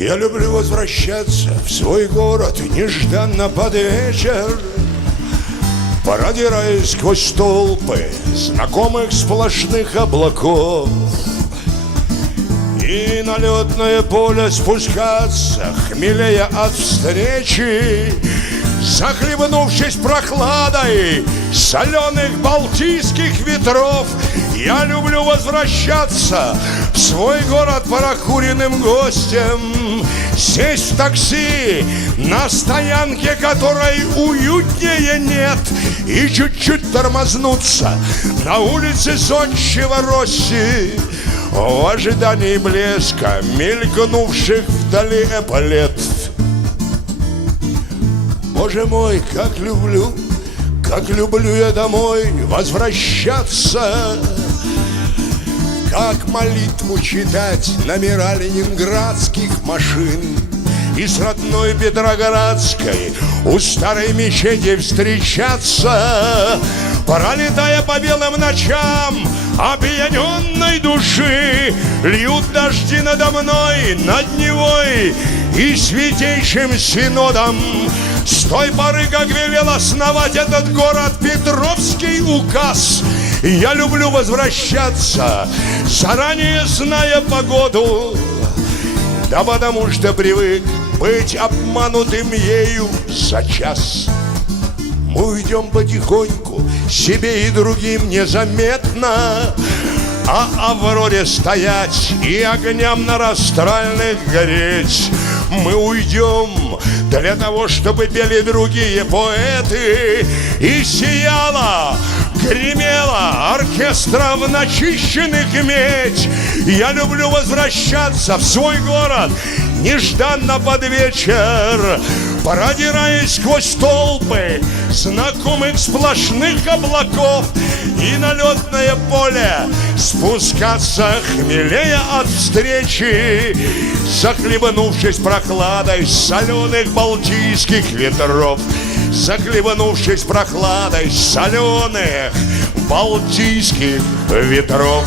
Я люблю возвращаться в свой город нежданно под вечер, продираясь сквозь толпы знакомых сплошных облаков, и на летное поле спускаться, хмелея от встречи, захлебнувшись прохладой соленых балтийских ветров. Я люблю возвращаться в свой город прокуренным гостем, сесть в такси, на стоянке которой уютнее нет, и чуть-чуть тормознуться на улице зодчего Росси в ожидании блеска мелькнувших вдали эполет. Боже мой, как люблю я домой возвращаться, как молитву читать номера ленинградских машин и с родной Петроградской у старой мечети встречаться, пролетая по белым ночам опьяненной души. Льют дожди надо мной, над Невой и святейшим синодом. С той поры, как велел основать этот город Петровский указ, я люблю возвращаться, заранее зная погоду, да потому что привык быть обманутым ею за час. Мы уйдем потихоньку, себе и другим незаметно, а Авроре стоять и огням на Растральных гореть. Мы уйдем для того, чтобы пели другие поэты, и сияла, гремела оркестром начищенных медь. Я люблю возвращаться в свой город нежданно под вечер, продираясь сквозь толпы знакомых сплошных облаков, и на летное поле спускаться, хмелея от встречи, захлебнувшись прохладой соленых балтийских ветров, захлебнувшись прохладой соленых балтийских ветров.